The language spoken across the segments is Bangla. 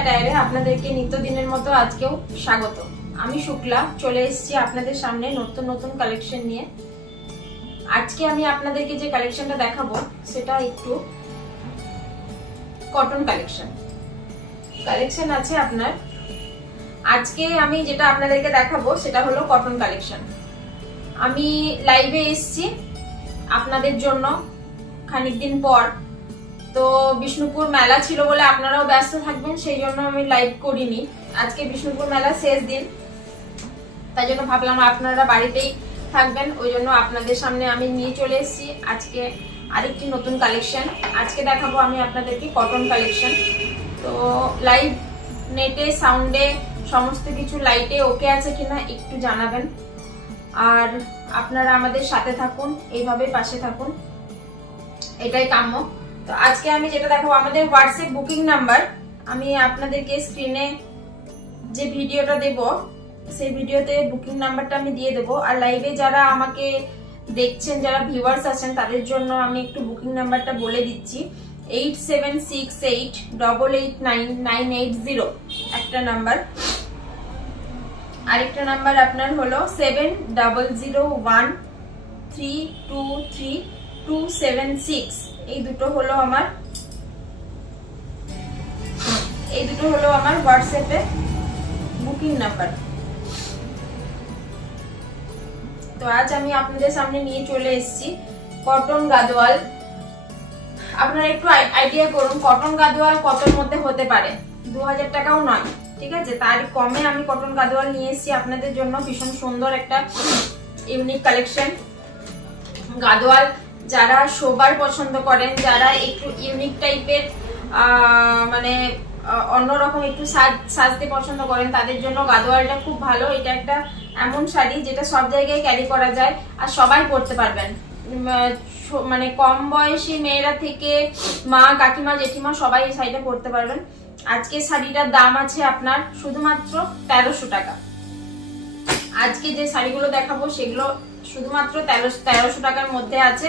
অ্যাটায়ারে আপনাদেরকে নিত্যদিনের মতো আজকেও স্বাগত। আমি শুক্লা চলে এসেছি আপনাদের সামনে নতুন নতুন কালেকশন নিয়ে। আজকে আমি আপনাদেরকে যে কালেকশনটা দেখাবো সেটা একটু কটন কালেকশন আছে আপনার। আজকে আমি যেটা আপনাদেরকে দেখাবো সেটা হলো কটন কালেকশন। আমি লাইভে এসেছি আপনাদের জন্য খানিক দিন পর। তো বিষ্ণুপুর মেলা ছিল বলে আপনারাও ব্যস্ত থাকবেন, সেই জন্য আমি লাইভ করিনি। আজকে বিষ্ণুপুর মেলা শেষ দিন, তাই জন্য ভাবলাম আপনারা বাড়িতেই থাকবেন, ওই জন্য আপনাদের সামনে আমি নিয়ে চলে এসেছি আজকে আরেকটি নতুন কালেকশন। আজকে দেখাবো আমি আপনাদেরকে কটন কালেকশন। তো লাইভ নেটে সাউন্ডে সমস্ত কিছু লাইটে ওকে আছে কিনা একটু জানাবেন, আর আপনারা আমাদের সাথে থাকুন, এইভাবে পাশে থাকুন, এটাই কাম্য। তো আজকে আমি যেটা দেখাবো আমাদের হোয়াটসঅ্যাপ বুকিং নাম্বার, আমি আপনাদেরকে স্ক্রিনে যে ভিডিওটা দেব সেই ভিডিওতে বুকিং নাম্বারটা আমি দিয়ে দেবো। আর লাইভে যারা আমাকে দেখছেন, যারা ভিউয়ার্স আছেন, তাদের জন্য আমি একটু বুকিং নাম্বারটা বলে দিচ্ছি। 8768889980 একটা নাম্বার, আরেকটা নাম্বার আপনার হলো 7001323276। এই দুটো হলো আমার হোয়াটসঅ্যাপে বুকিং নাম্বার। তো আজ আমি আপনাদের সামনে নিয়ে চলে এসেছি কটন গাদোয়াল। আপনারা একটু আইডিয়া করুন কটন গাদোয়াল কতর মধ্যে হতে পারে। 2000 টাকাও নয়, ঠিক আছে, তার কমে আমি কটন গাদোয়াল নিয়ে এসেছি আপনাদের জন্য। ভীষণ সুন্দর একটা ইউনিক কালেকশন। গাদোয়াল যারা শোবার পছন্দ করেন, যারা একটু ইউনিক টাইপের মানে অন্যরকম একটু সাজতে পছন্দ করেন, তাদের জন্য গাদোয়ালটা খুব ভালো। এটা একটা এমন শাড়ি যেটা সব জায়গায় ক্যারি করা যায় আর সবাই পরতে পারবেন। মানে কম বয়সী মেয়েরা থেকে মা, কাকিমা, জেঠিমা সবাই এই শাড়িটা পরতে পারবেন। আজকে শাড়িটার দাম আছে আপনার শুধুমাত্র 1300 টাকা। আজকে যে শাড়িগুলো দেখাবো সেগুলো শুধুমাত্র 1300 টাকার মধ্যে আছে।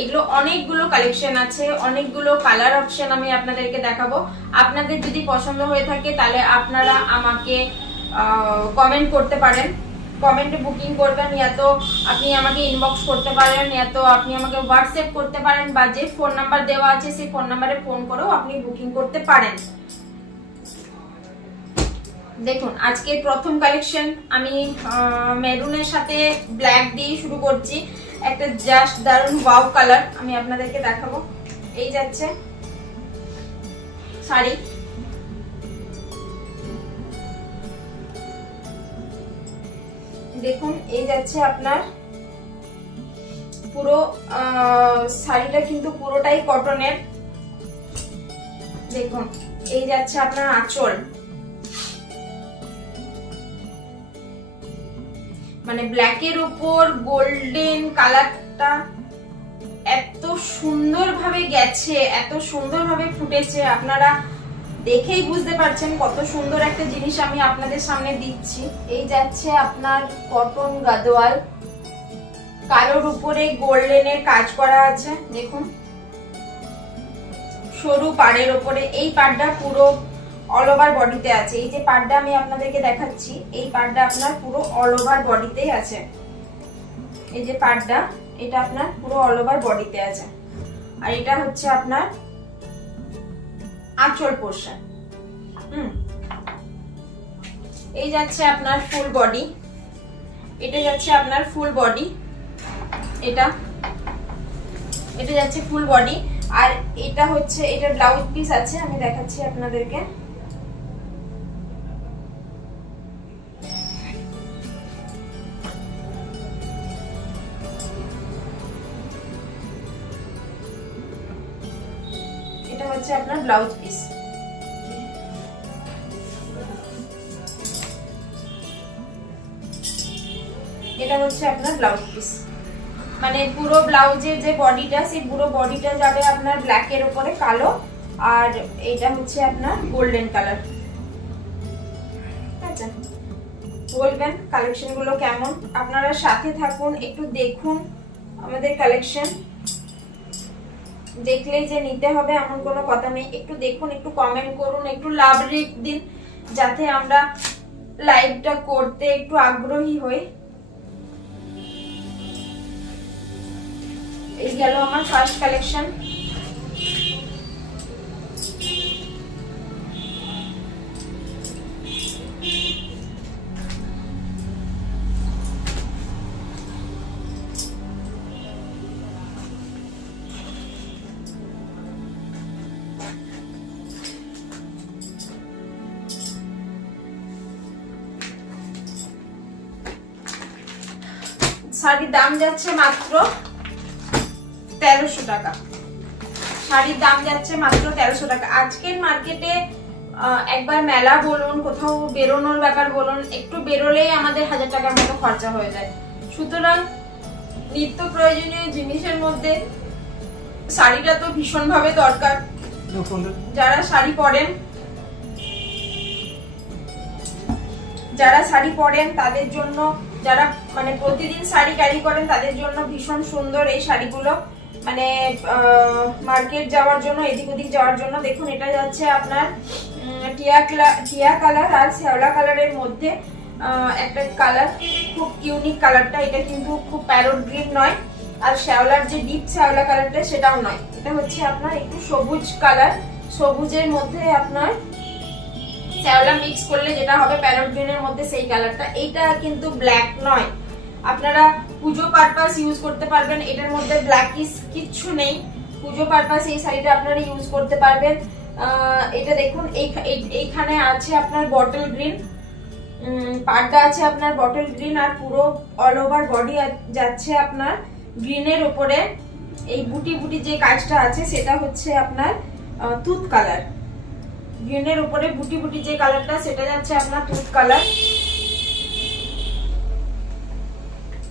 এগুলো অনেকগুলো কালেকশন আছে, অনেকগুলো কালার অপশন আমি আপনাদেরকে দেখাবো। আপনাদের যদি পছন্দ হয়ে থাকে তাহলে আপনারা আমাকে কমেন্ট করতে পারেন, কমেন্টে বুকিং করবেন, ইয়া তো আপনি আমাকে ইনবক্স করতে পারেন, ইয়া তো আপনি আমাকে হোয়াটসঅ্যাপ করতে পারেন, বা যে ফোন নাম্বার দেওয়া আছে সেই ফোন নাম্বারে ফোন করেও আপনি বুকিং করতে পারেন। দেখুন আজকে প্রথম কালেকশন আমি মেরুনের সাথে ব্ল্যাক দিয়ে শুরু করছি। একটা জাস্ট দারুণ ওয়াও কালার আমি আপনাদেরকে দেখাবো। এই যাচ্ছে শাড়ি, দেখুন এই যাচ্ছে আপনার পুরো শাড়িটা কিন্তু পুরোটাই কটনের। দেখুন এই যাচ্ছে আপনার আঁচল, মানে ব্ল্যাকের উপর গোল্ডেন কালারটা এত সুন্দর ভাবে গেছে, এত সুন্দর ভাবে ফুটেছে, আপনারা দেখেই বুঝতে পারছেন কত সুন্দর একটা জিনিস আমি আপনাদের সামনে দিচ্ছি। এই যাচ্ছে আপনার কটন গাদোয়াল, কালোর উপরে গোল্ডেনের কাজ করা আছে। দেখুন সরু পাড়ের উপরে, এই পাড়টা পুরো অল ওভার বডিতে আছে। এই যে পাড়টা আমি আপনাদেরকে দেখাচ্ছি, এই পাড়টা আপনার পুরো অল ওভার বডিতেই আছে। এই যে পাড়টা, এটা আপনার পুরো অল ওভার বডিতে আছে। আর এটা হচ্ছে আপনার আঁচল পোরশন। এই যাচ্ছে আপনার ফুল বডি, এটা যাচ্ছে আপনার ফুল বডি, এটা যাচ্ছে ফুল বডি। আর এটা হচ্ছে, এটা ব্লাউজ পিস আছে, আমি দেখাচ্ছি আপনাদেরকে। এটা হচ্ছে আপনার ব্লাউজ পিস। এটা হচ্ছে আপনার ব্লাউজ পিস, মানে পুরো ব্লাউজের যে বডিটা, সেই পুরো বডিটা যাবে আপনার ব্ল্যাকের উপরে কালো, আর এটা হচ্ছে আপনার গোল্ডেন কালার। আচ্ছা, বলবেন কালেকশন গুলো কেমন, আপনারা সাথে থাকুন, একটু দেখুন আমাদের কালেকশন। দেখলেই যে নিতে হবে এমন কোনো কথা নেই। একটু দেখুন, একটু কমেন্ট করুন, একটু লাভ রেট দিন, যাতে আমরা লাইভটা করতে একটু আগ্রহী হই। এই গেল আমার ফার্স্ট কালেকশন। শাড়ির দাম যাচ্ছে মাত্র 1300 টাকা। শাড়ির দাম যাচ্ছে মাত্র 1300 টাকা। আজকের মার্কেটে একবার মেলা বলুন, কোথাও বেরোনোর ব্যাপার বলুন, একটু বেরোলেই আমাদের 1000 টাকার মতো খরচা হয়ে যায়। সুতরাং নিত্য প্রয়োজনীয় জিনিসের মধ্যে শাড়িটা তো ভীষণভাবে দরকার। যারা শাড়ি পরেন তাদের জন্য, যারা মানে প্রতিদিন শাড়ি ক্যারি করেন তাদের জন্য ভীষণ সুন্দর এই শাড়িগুলো, মানে মার্কেট যাওয়ার জন্য, এদিক ওদিক যাওয়ার জন্য। দেখুন এটা যাচ্ছে আপনার টিয়া কালার আর শ্যাওলা কালারের মধ্যে একটা কালার, খুব ইউনিক কালারটা। এটা কিন্তু খুব প্যারট গ্রিন নয়, আর শ্যাওলার যে ডিপ শ্যাওলা কালারটা সেটাও নয়। এটা হচ্ছে আপনার একটু সবুজ কালার, সবুজের মধ্যে আপনার শ্যাওলা মিক্স করলে যেটা হবে প্যারট গ্রিনের মধ্যে সেই কালারটা। এইটা কিন্তু ব্ল্যাক নয়, আপনারা পুজো পারপাস ইউজ করতে পারবেন। এটার মধ্যে ব্ল্যাকিশ কিচ্ছু নেই, পুজো পারপাস এই শাড়িটা আপনারা ইউজ করতে পারবেন। এটা দেখুন এইখানে আছে আপনার বটল গ্রিন, পাড়টা আছে আপনার বটল গ্রিন, আর পুরো অল ওভার বডি যাচ্ছে আপনার গ্রিনের উপরে। এই বুটি বুটি যে কাজটা আছে সেটা হচ্ছে আপনার তুত কালার। গ্রিনের উপরে বুটি বুটি যে কালারটা সেটা যাচ্ছে আপনার তুত কালার।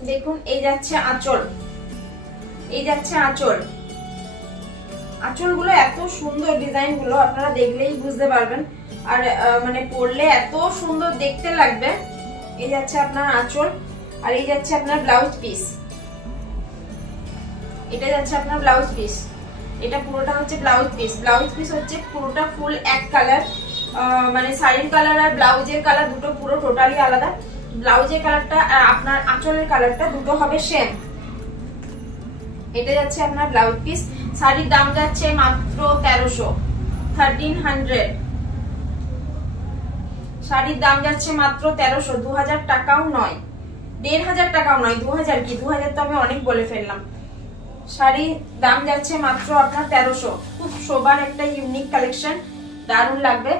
দেখুন এই যাচ্ছে আঁচল, এই যাচ্ছে আঁচল। আঁচলগুলো এত সুন্দর, ডিজাইন গুলো আপনারা দেখলেই বুঝতে পারবেন, আর মানে পরলে এত সুন্দর দেখতে লাগবে। এই যাচ্ছে আপনার আঁচল, আর এই যাচ্ছে আপনার ব্লাউজ পিস। এটা যাচ্ছে আপনার ব্লাউজ পিস, এটা পুরোটা হচ্ছে ব্লাউজ পিস। ব্লাউজ পিস হচ্ছে পুরোটা ফুল এক কালার, মানে শাড়ির কালার আর ব্লাউজের কালার দুটো পুরো টোটালি আলাদা। ব্লাউজের কালারটা আর আপনার আঁচলের কালারটা দুটো হবে সেম। এটা যাচ্ছে আপনার ব্লাউজ পিস। শাড়ির দাম যাচ্ছে মাত্র 1300। শাড়ির দাম যাচ্ছে মাত্র 1300, 2000 টাকাও নয়, 1500 টাকাও নয়। 2000 কি, 2000 তো আমি অনেক বলে ফেললাম। শাড়ির দাম যাচ্ছে মাত্র আপনার 1300। খুব শোবার একটা ইউনিক কালেকশন, দারুণ লাগবে।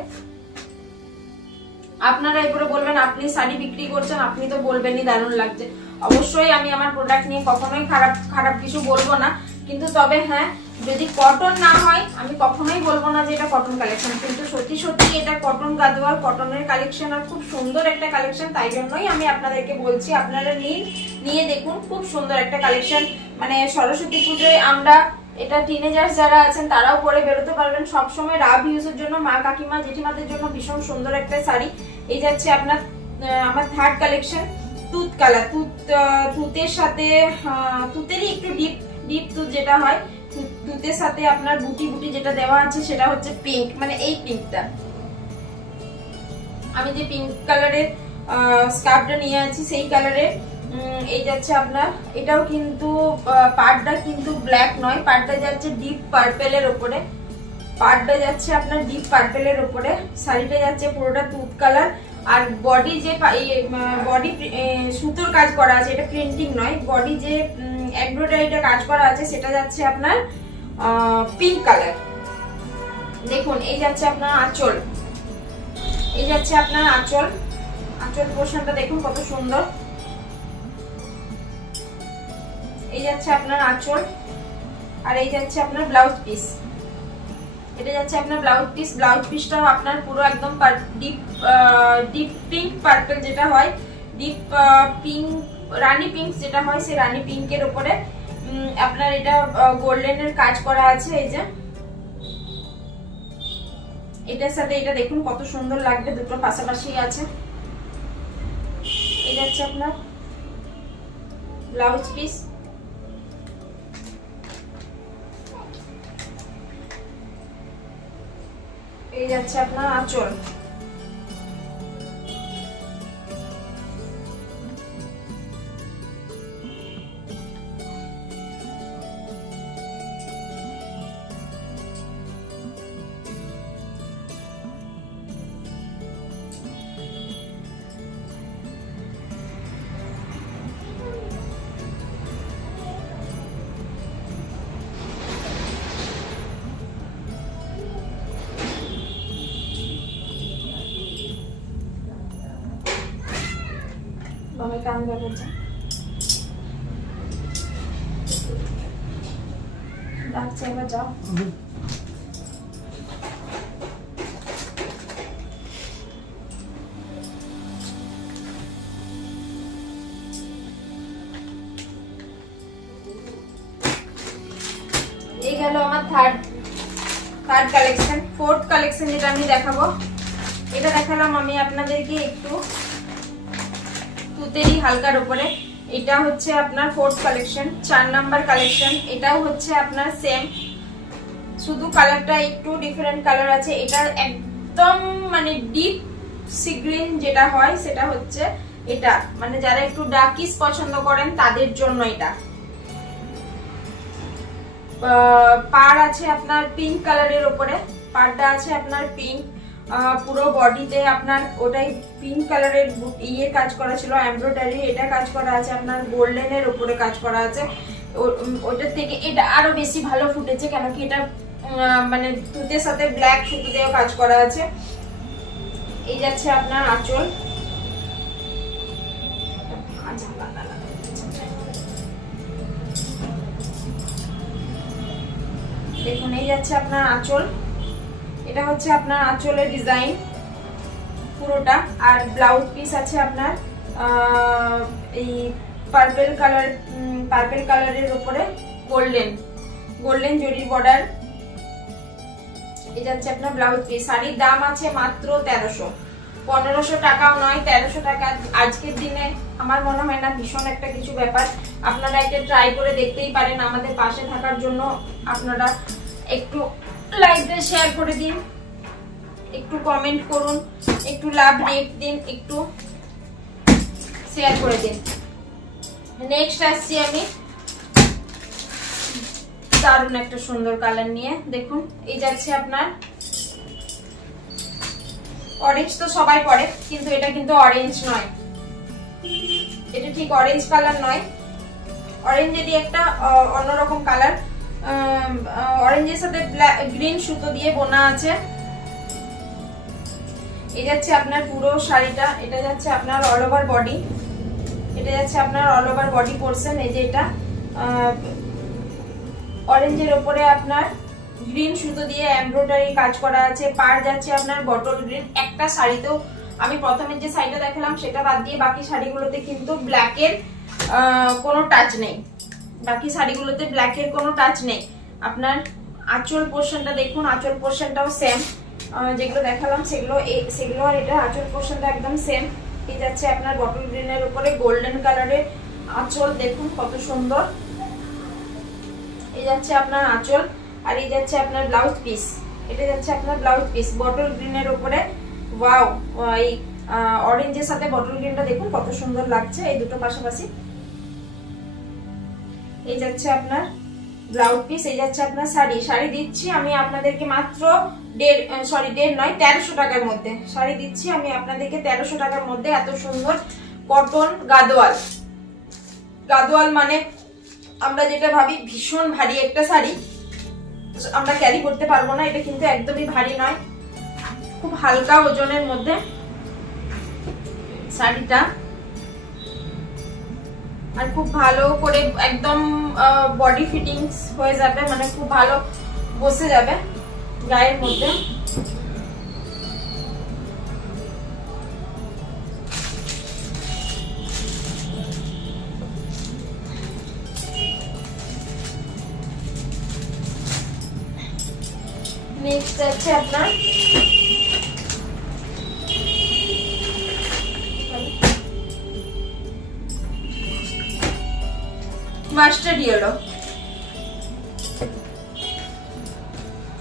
আপনারা এরপরে বলবেন আপনি শাড়ি বিক্রি করছেন, আপনি তো বলবেনই দারুণ লাগছে। অবশ্যই আমি আমার প্রোডাক্ট নিয়ে কখনোই খারাপ কিছু বলবো না, কিন্তু তবে হ্যাঁ, যদি কটন না হয় আমি কখনোই বলবো না যে এটা কটন কালেকশন। কিন্তু সত্যি সত্যি এটা কটন গাদোয়াল, কটনের কালেকশন, আর খুব সুন্দর একটা কালেকশন। তাই জন্যই আমি আপনাদেরকে বলছি আপনারা নিয়ে দেখুন, খুব সুন্দর একটা কালেকশন। মানে সরস্বতী পুজোয় আমরা এটা টিনেজার্স যারা আছেন তারাও পরে বেরোতে পারবেন। সবসময় রাব ইউজের জন্য, মা কাকিমা জেঠিমাদের জন্য ভীষণ সুন্দর একটা শাড়ি। এই যাচ্ছে আপনার আমার থার্ড কালেকশন, তুত কালার। তুতের সাথে তুতেরই একটু ডিপ তুত যেটা হয়, তুতের সাথে আপনার বুটি বুটি যেটা দেওয়া আছে সেটা হচ্ছে পিঙ্ক, মানে এই পিঙ্কটা। আমি যে পিঙ্ক কালারের স্কার্ফটা নিয়ে আছি সেই কালারের। এই যাচ্ছে আপনার, এটাও কিন্তু পাড়টা কিন্তু ব্ল্যাক নয়, পাড়টা যাচ্ছে ডিপ পার্পেলের উপরে। পাড়টা যাচ্ছে আপনার ডিপ পার্পেলের উপরে। শাড়িটা যাচ্ছে পুরোটা তুত কালার, আর বডি যে বডি সুতোর কাজ করা আছে, এটা প্রিন্টিং নয়, বডি যে এমব্রয়ডারিটা কাজ করা আছে সেটা যাচ্ছে আপনার পিঙ্ক কালার। দেখুন এই যাচ্ছে আপনার আঁচল, এই যাচ্ছে আপনার আঁচল। আঁচল পোর্শনটা দেখুন কত সুন্দর। এই যাচ্ছে আপনার আঁচল, আর এই যাচ্ছে আপনার ব্লাউজ পিস। এটা যাচ্ছে আপনার ব্লাউজ পিস। ব্লাউজ পিসটাও আপনার পুরো একদম ডিপ পিঙ্ক পার্পল যেটা হয়, ডিপ পিঙ্ক রানী পিঙ্ক যেটা হয়, সেই রানী পিঙ্কের উপরে আপনার এটা গোল্ডেনের কাজ করা আছে। এই যে এটার সাথে এটা দেখুন কত সুন্দর লাগবে, দুটো পাশাপাশি আছে। এটা হচ্ছে আপনার ব্লাউজ পিস। এই যাচ্ছে আপনার আঁচল। কান বেরোচ্ছে, ডাকছে, এবার যাও। এই গেল আমার থার্ড কালেকশন। ফোর্থ কালেকশন যেটা আমি দেখাবো, এটা দেখালাম আমি আপনাদেরকে একটু তুতেরি হালকার উপরে। এটা হচ্ছে আপনার ফোর্থ কালেকশন, 4 নাম্বার কালেকশন। এটাও হচ্ছে আপনার সেম, শুধু কালারটা একটু ডিফারেন্ট কালার আছে। এটা একদম মানে ডিপ সি গ্রিন যেটা হয় সেটা হচ্ছে এটা, মানে যারা একটু ডার্কিশ পছন্দ করেন তাদের জন্য এটা। পাড় আছে আপনার পিঙ্ক কালারের উপরে, পাড়টা আছে আপনার পিঙ্ক, পুরো বডিতে আপনার ওটাই পিঙ্ক কালারের ইয়ে কাজ করা ছিল, এমব্রয়ডারি। এটা কাজ করা আছে আপনার গোল্ডেনের উপরে কাজ করা আছে। ওটার থেকে এটা আরো বেশি ভালো ফুটেছে, কেন কি এটা মানে তুতের সাথে ব্ল্যাক সুতো দিয়েও কাজ করা আছে। এই যাচ্ছে আপনার আঁচল। দেখুন এই যাচ্ছে আপনার আঁচল। এটা হচ্ছে আপনার আঁচলের ডিজাইন পুরোটা। আর ব্লাউজ পিস আছে আপনার এই পার্পল কালারের উপরে গোল্ডেন জরি বর্ডার। এই যাচ্ছে আপনার ব্লাউজ পিস। শাড়ির দাম আছে মাত্র 1300, 1500 টাকাও নয়, 1300 টাকা। আজকের দিনে আমার মনে হয় না ভীষণ একটা কিছু ব্যাপার। আপনারা এটা ট্রাই করে দেখতেই পারেন। আমাদের পাশে থাকার জন্য আপনারা একটু লাইক দিয়ে শেয়ার করে দিন, একটু কমেন্ট করুন, একটু লাভ রেট দিন, একটু শেয়ার করে দিন। নেক্সট আসছি আমি দারুণ একটা সুন্দর কালার নিয়ে। দেখুন এই যাচ্ছে আপনার অরেঞ্জ। তো সবাই পরে, কিন্তু এটা কিন্তু অরেঞ্জ নয়, এটা ঠিক অরেঞ্জ কালার নয়। অরেঞ্জেরই একটা অন্যরকম কালার, অরেঞ্জের সাথে গ্রিন সুতো দিয়ে বোনা আছে। এই যাচ্ছে আপনার পুরো শাড়িটা। এটা যাচ্ছে আপনার অল ওভার বডি, এটা যাচ্ছে আপনার অল ওভার বডি পোরশন। এই যে এটা অরেঞ্জের উপরে আপনার গ্রিন সুতো দিয়ে এমব্রয়ডারি কাজ করা আছে। পাড় যাচ্ছে আপনার বটল গ্রিন। একটা শাড়িতেও আমি প্রথমে যে শাড়িটা দেখালাম সেটা বাদ দিয়ে বাকি শাড়িগুলোতে কিন্তু ব্ল্যাকের কোনো টাচ নেই, বাকি শাড়িগুলোতে ব্ল্যাকের কোনো টাচ নেই। আপনার আঁচল পোর্শনটা দেখুন, আঁচল পোর্শনটাও সেম, যেগুলো দেখালাম সেগুলো আর এটা আঁচল পোর্শনটা একদম সেম। এই যাচ্ছে আপনার বটল গ্রিনের উপরে গোল্ডেন কালারের আঁচল, দেখুন কত সুন্দর। এই যাচ্ছে আপনার আঁচল, আর এই যাচ্ছে আপনার ব্লাউজ পিস। এটা যাচ্ছে আপনার ব্লাউজ পিস বটল গ্রিনের উপরে। ওয়াও, এই অরেঞ্জের সাথে বটল গ্রিনটা দেখুন কত সুন্দর লাগছে, এই দুটো পাশাপাশি। এই যাচ্ছে আপনার ব্লাউজ পিস, এই যাচ্ছে আপনার শাড়ি দিচ্ছি আমি আপনাদেরকে মাত্র 1300 টাকার মধ্যে। শাড়ি দিচ্ছি আমি আপনাদেরকে 1300 টাকার মধ্যে। এত সুন্দর কটন গাদোয়াল মানে আমরা যেটা ভাবি ভীষণ ভারী একটা শাড়ি, আমরা ক্যারি করতে পারবো না, এটা কিন্তু একদমই ভারী নয়, খুব হালকা ওজনের মধ্যে শাড়িটা। আর খুব ভালো করে একদম বডি ফিটিংস হয়ে যাবে, মানে খুব ভালো বসে যাবে গায়ের মধ্যে। নেক্সট আছে আপনার মাস্টার্ড ইয়েলো।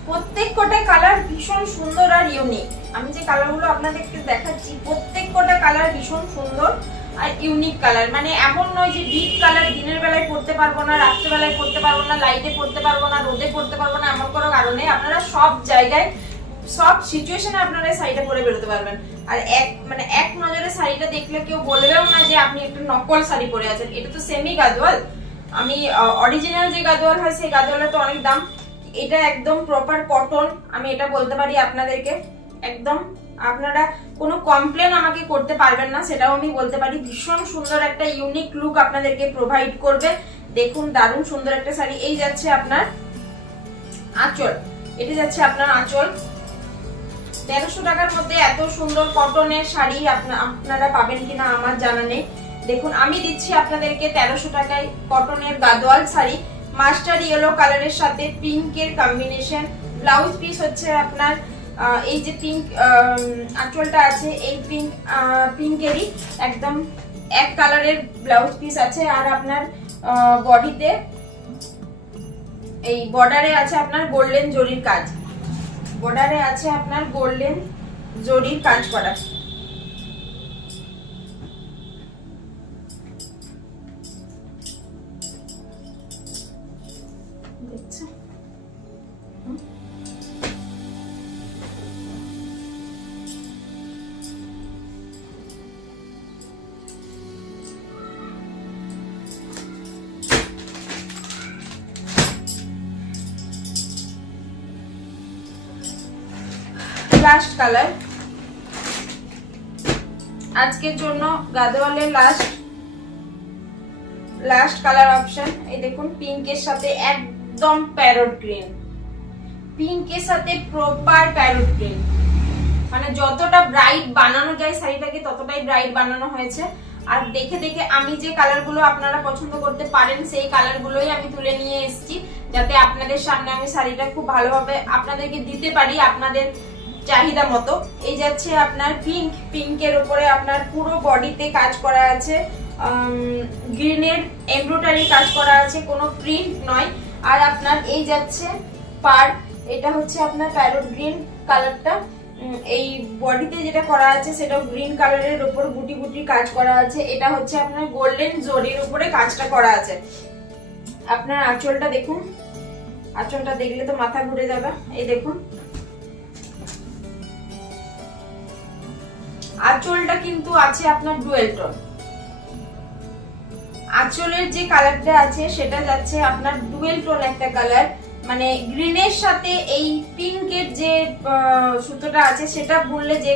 প্রত্যেক কটা কালার ভীষণ সুন্দর আর ইউনিক। আমি যে কালারগুলো আপনাদেরকে দেখাচ্ছি প্রত্যেক কটা কালার ভীষণ সুন্দর আর ইউনিক কালার। মানে এমন নয় যে ডিপ কালার দিনের বেলায় পরতে পারবো না, রাত্রেবেলায় পরতে পারবো না, লাইটে পরতে পারবো না, রোদে পরতে পারবো না, এমন কোনো কারণে আপনারা সব জায়গায় সব সিচুয়েশনে আপনারা শাড়িটা পরে বেরোতে পারবেন। আর এক নজরে শাড়িটা দেখলে কেউ বলবেও না যে আপনি একটা নকল শাড়ি পরে আছেন। এটা তো সেমি গাদোয়াল, আমি অরিজিনাল যে গাদোয়াল হয় সেই গাদোয়ালের তো অনেক দাম, এটা একদম প্রপার কটন। আমি এটা বলতে পারি আপনাদেরকে, একদম আপনারা কোনো কমপ্লেন আমাকে করতে পারবেন না, সেটাও আমি বলতে পারি। ভীষণ সুন্দর একটা ইউনিক লুক আপনাদেরকে প্রোভাইড করবে। দেখুন দারুণ সুন্দর একটা শাড়ি। এই যাচ্ছে আপনার আঁচল, এটা যাচ্ছে আপনার আঁচল। 1300 টাকার মধ্যে এত সুন্দর কটনের শাড়ি আপনারা পাবেন কিনা আমার জানা নেই। দেখুন আমি দিচ্ছি আপনাদেরকে 1300 টাকায় কটনের গাদোয়াল শাড়ি, মাস্টার্ড ইয়েলো কালারের সাথে পিঙ্কের কম্বিনেশন। ব্লাউজ পিস হচ্ছে আপনার এই যে পিঙ্ক আঁচলটা আছে, এই পিঙ্কেরই একদম এক কালারের ব্লাউজ পিস আছে। আর আপনার বডিতে এই বর্ডারে আছে আপনার গোল্ডেন জরির কাজ, বর্ডারে আছে আপনার গোল্ডেন জরির কাজ করা। লাস্ট কালার আজকের জন্য গাদোয়ালের লাস্ট কালার অপশন। এই দেখুন পিঙ্কের সাথে একদম প্যারট গ্রিন, পিঙ্কের সাথে প্রপার প্যারট গ্রিন। মানে যতটা ব্রাইট বানানো যায় শাড়িটাকে ততটাই ব্রাইট বানানো হয়েছে। আর দেখে দেখে আমি যে কালারগুলো আপনারা পছন্দ করতে পারেন সেই কালারগুলোই আমি তুলে নিয়ে এসেছি, যাতে আপনাদের সামনে আমি শাড়িটা খুব ভালোভাবে আপনাদেরকে দিতে পারি আপনাদের চাহিদা মতো। এই যাচ্ছে আপনার পিঙ্কের উপরে আপনার পুরো বডিতে কাজ করা আছে, গ্রিনের এমব্রয়ডারি কাজ করা আছে, কোনো প্রিন্ট নয়। আর আপনার এই যাচ্ছে পার, এটা হচ্ছে আপনার প্যারট গ্রিন কালারটা। এই বডিতে যেটা করা আছে সেটা গ্রিন কালারের উপর গুটি গুটি কাজ করা আছে। এটা হচ্ছে আপনার গোল্ডেন জরির উপরে কাজটা করা আছে। আপনার আঁচলটা দেখুন, আঁচলটা দেখলে তো মাথা ঘুরে যাবে। এই দেখুন আঁচলটা কিন্তু আছে আপনার ডুয়েল টোন, আঁচলের যে কালারটা আছে সেটা যাচ্ছে আপনার ডুয়েল টোন একটা কালার। মানে গ্রিনের সাথে এই পিঙ্কের যে সুতোটা আছে সেটা বুনলে যে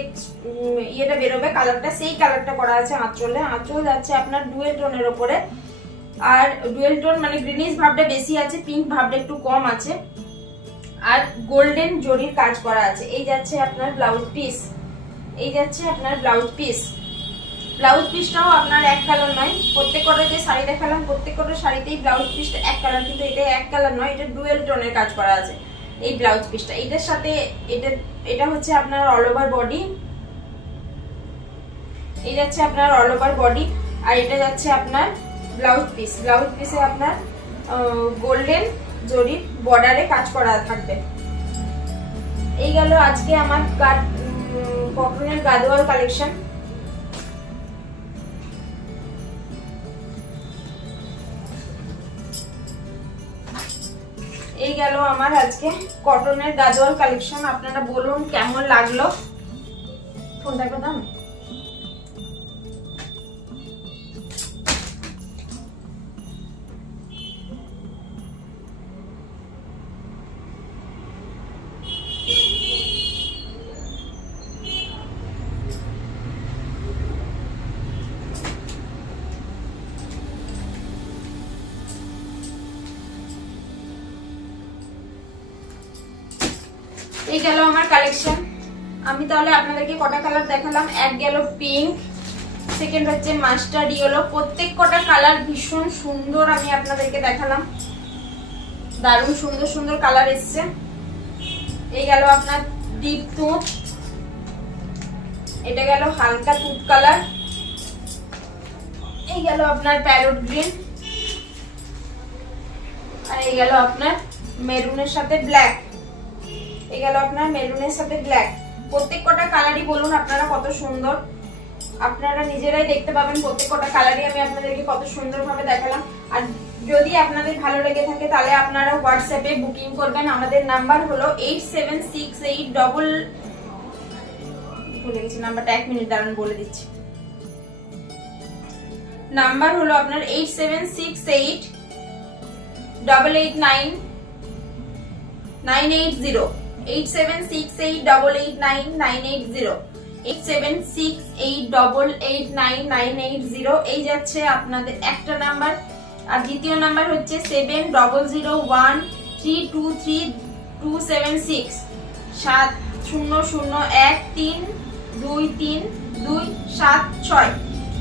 ইয়েটা বেরোবে কালারটা, সেই কালারটা করা আছে আঁচলে। আঁচল যাচ্ছে আপনার ডুয়েল টোনের উপরে। আর ডুয়েল টোন মানে গ্রিনিশ ভাবটা বেশি আছে, পিঙ্ক ভাবটা একটু কম আছে। আর গোল্ডেন জরির কাজ করা আছে। এই যাচ্ছে আপনার ব্লাউজ পিস, এই যাচ্ছে আপনার ব্লাউজ পিস। ব্লাউজ পিসটাও আপনার এক কালার নয়, প্রত্যেকটা যে শাড়ি দেখালাম প্রত্যেকটা শাড়িতেই ব্লাউজ পিসটা এক কালার, কিন্তু এটা এক কালার নয়, এটা ডুয়েল টোনের কাজ করা আছে এই ব্লাউজ পিসটা। এটার সাথে এটা হচ্ছে আপনার অল ওভার বডি, এই যাচ্ছে আপনার অল ওভার বডি। আর এটা যাচ্ছে আপনার ব্লাউজ পিস, ব্লাউজ পিসে আপনার গোল্ডেন জরির বর্ডারে কাজ করা থাকবে। এই গেল আজকে আমার কটনের গাদোয়াল কালেকশন। এই গেল আমার আজকে কটনের গাদোয়াল কালেকশন। আপনারা বলুন কেমন লাগলো। ফোনটা কোথাও এই গেল আমার কালেকশন। আমি তাহলে আপনাদেরকে কটা কালার দেখালাম, এক গেল পিঙ্ক, সেকেন্ড হচ্ছে মাস্টার্ড ইয়েলো। প্রত্যেক কটা কালার ভীষণ সুন্দর আমি আপনাদেরকে দেখালাম, দারুণ সুন্দর সুন্দর কালার এসছে। এই গেল আপনার ডিপ তুঁত, এটা গেল হালকা তুঁত কালার, এই গেল আপনার প্যারট গ্রিন, আর এই গেল আপনার মেরুনের সাথে ব্ল্যাক। এই গেল আপনার মেরুনের সাথে ব্ল্যাক। প্রত্যেক কটা কালারই বলুন আপনারা কত সুন্দর, আপনারা নিজেরাই দেখতে পাবেন প্রত্যেক কটা কালারই আমি আপনাদেরকে কত সুন্দরভাবে দেখালাম। আর যদি আপনাদের ভালো লেগে থাকে তাহলে আপনারা হোয়াটসঅ্যাপে বুকিং করবেন। আমাদের নাম্বার হলো 8768 ভুলে গেছি নাম্বারটা, 1 মিনিট দাঁড়ান বলে দিচ্ছি। নাম্বার হলো আপনার 8768889980, 8768889980, 8768889980। এই যাচ্ছে আপনাদের একটা নাম্বার। আর দ্বিতীয় নাম্বার হচ্ছে 7001323276, 7001323276।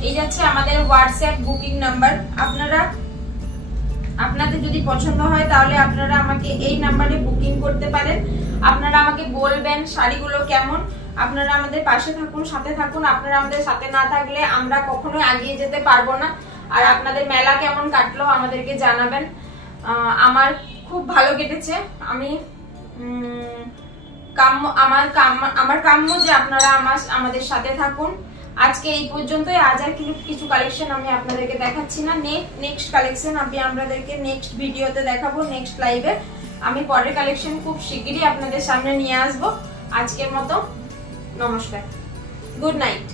এই যাচ্ছে আমাদের হোয়াটসঅ্যাপ বুকিং নাম্বার। আপনাদের যদি পছন্দ হয় তাহলে আপনারা আমাকে এই নাম্বারে বুকিং করতে পারেন। আপনারা আমাকে বলবেন শাড়িগুলো কেমন। আপনারা আমাদের পাশে থাকুন, সাথে থাকুন। আপনারা আমাদের সাথে না থাকলে আমরা কখনোই এগিয়ে যেতে পারবো না। আর আপনাদের মেলা কেমন কাটলো আমাদেরকে জানাবেন। আমার খুব ভালো কেটেছে। আমি আমার কাম্য যে আপনারা আমাদের সাথে থাকুন। আজকে এই পর্যন্তই। আজ আর কিছু কালেকশন আমি আপনাদেরকে দেখাচ্ছি না। নেক্সট কালেকশন আমি আপনাদেরকে নেক্সট ভিডিওতে দেখাবো, নেক্সট লাইভে। আমি পরের কালেকশন খুব শিগগিরই আপনাদের সামনে নিয়ে আসবো। আজকের মতো নমস্কার, গুড নাইট।